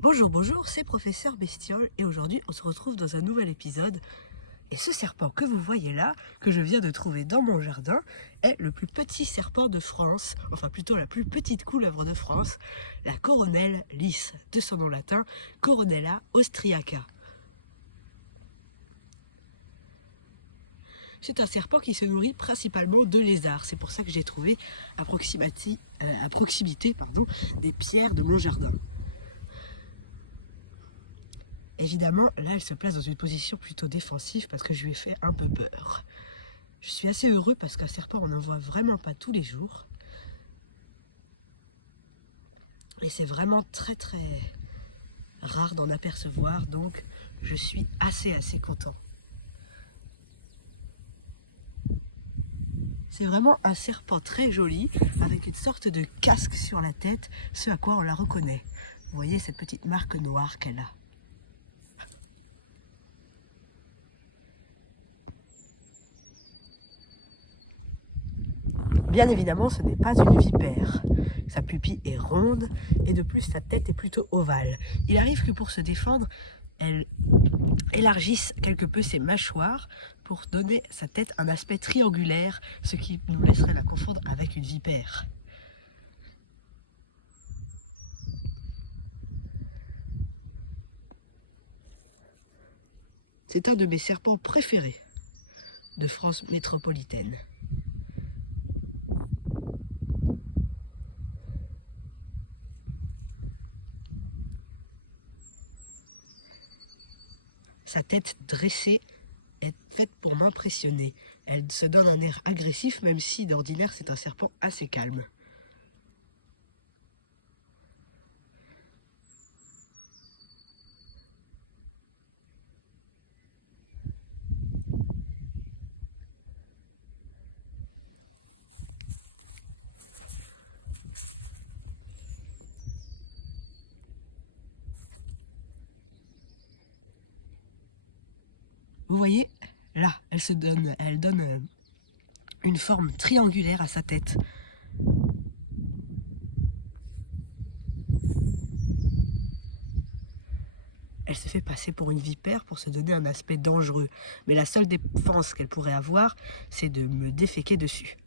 Bonjour, bonjour, c'est Professeur Bestiole et aujourd'hui on se retrouve dans un nouvel épisode. Et ce serpent que vous voyez là, que je viens de trouver dans mon jardin, est le plus petit serpent de France, enfin plutôt la plus petite couleuvre de France, la Coronelle lisse, de son nom latin, Coronella austriaca. C'est un serpent qui se nourrit principalement de lézards, c'est pour ça que j'ai trouvé à proximité, des pierres de mon jardin. Évidemment, là, elle se place dans une position plutôt défensive parce que je lui ai fait un peu peur. Je suis assez heureux parce qu'un serpent, on n'en voit vraiment pas tous les jours. Et c'est vraiment très très rare d'en apercevoir, donc je suis assez content. C'est vraiment un serpent très joli, avec une sorte de casque sur la tête, ce à quoi on la reconnaît. Vous voyez cette petite marque noire qu'elle a. Bien évidemment, ce n'est pas une vipère. Sa pupille est ronde et de plus sa tête est plutôt ovale. Il arrive que pour se défendre, elle élargisse quelque peu ses mâchoires pour donner à sa tête un aspect triangulaire, ce qui nous laisserait la confondre avec une vipère. C'est un de mes serpents préférés de France métropolitaine. Sa tête dressée est faite pour m'impressionner. Elle se donne un air agressif, même si d'ordinaire c'est un serpent assez calme. Vous voyez, là, elle donne une forme triangulaire à sa tête. Elle se fait passer pour une vipère pour se donner un aspect dangereux. Mais la seule défense qu'elle pourrait avoir, c'est de me déféquer dessus.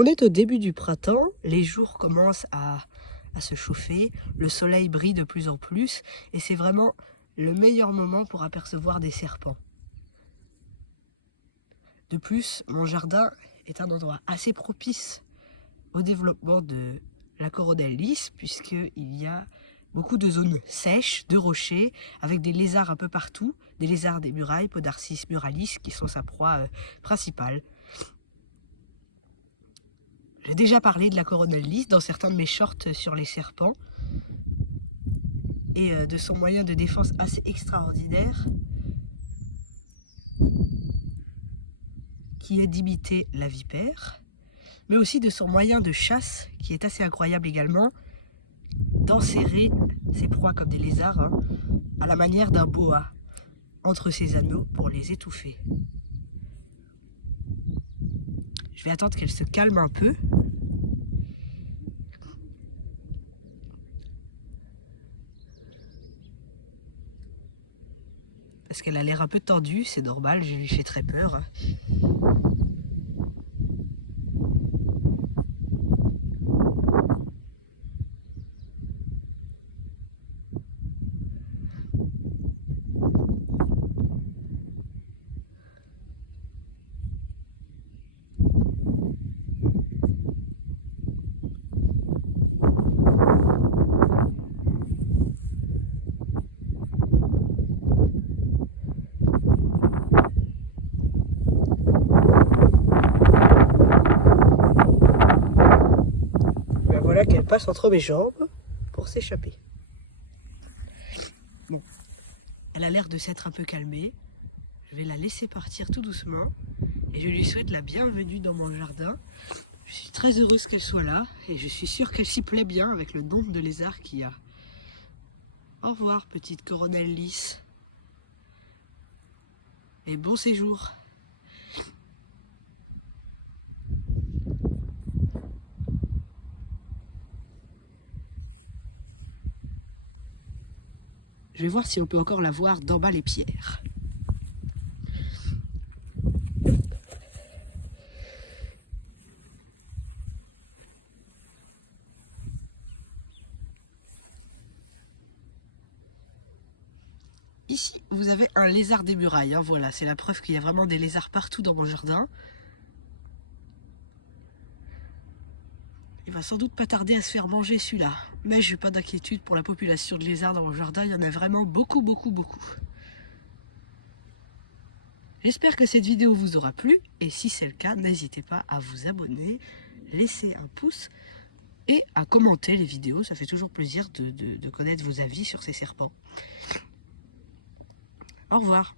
On est au début du printemps, les jours commencent à se chauffer, le soleil brille de plus en plus et c'est vraiment le meilleur moment pour apercevoir des serpents. De plus, mon jardin est un endroit assez propice au développement de la coronelle lisse puisqu'il y a beaucoup de zones sèches, de rochers, avec des lézards un peu partout, des lézards des murailles, Podarcis muralis, qui sont sa proie principale. J'ai déjà parlé de la coronelle lisse dans certains de mes shorts sur les serpents et de son moyen de défense assez extraordinaire qui est d'imiter la vipère, mais aussi de son moyen de chasse qui est assez incroyable également, d'enserrer ses proies comme des lézards à la manière d'un boa entre ses anneaux pour les étouffer. Je vais attendre qu'elle se calme un peu. Parce qu'elle a l'air un peu tendue, c'est normal, je lui fais très peur. passe entre mes jambes pour s'échapper. Bon, elle a l'air de s'être un peu calmée. Je vais la laisser partir tout doucement et je lui souhaite la bienvenue dans mon jardin. Je suis très heureuse qu'elle soit là et je suis sûre qu'elle s'y plaît bien avec le nombre de lézards qu'il y a. Au revoir, petite coronelle lisse. Et bon séjour. Je vais voir si on peut encore la voir d'en bas les pierres. Ici, vous avez un lézard des murailles. Hein, voilà, c'est la preuve qu'il y a vraiment des lézards partout dans mon jardin. Il va sans doute pas tarder à se faire manger celui-là. Mais je n'ai pas d'inquiétude pour la population de lézards dans mon jardin. Il y en a vraiment beaucoup, beaucoup, beaucoup. J'espère que cette vidéo vous aura plu. Et si c'est le cas, n'hésitez pas à vous abonner, laisser un pouce et à commenter les vidéos. Ça fait toujours plaisir de connaître vos avis sur ces serpents. Au revoir.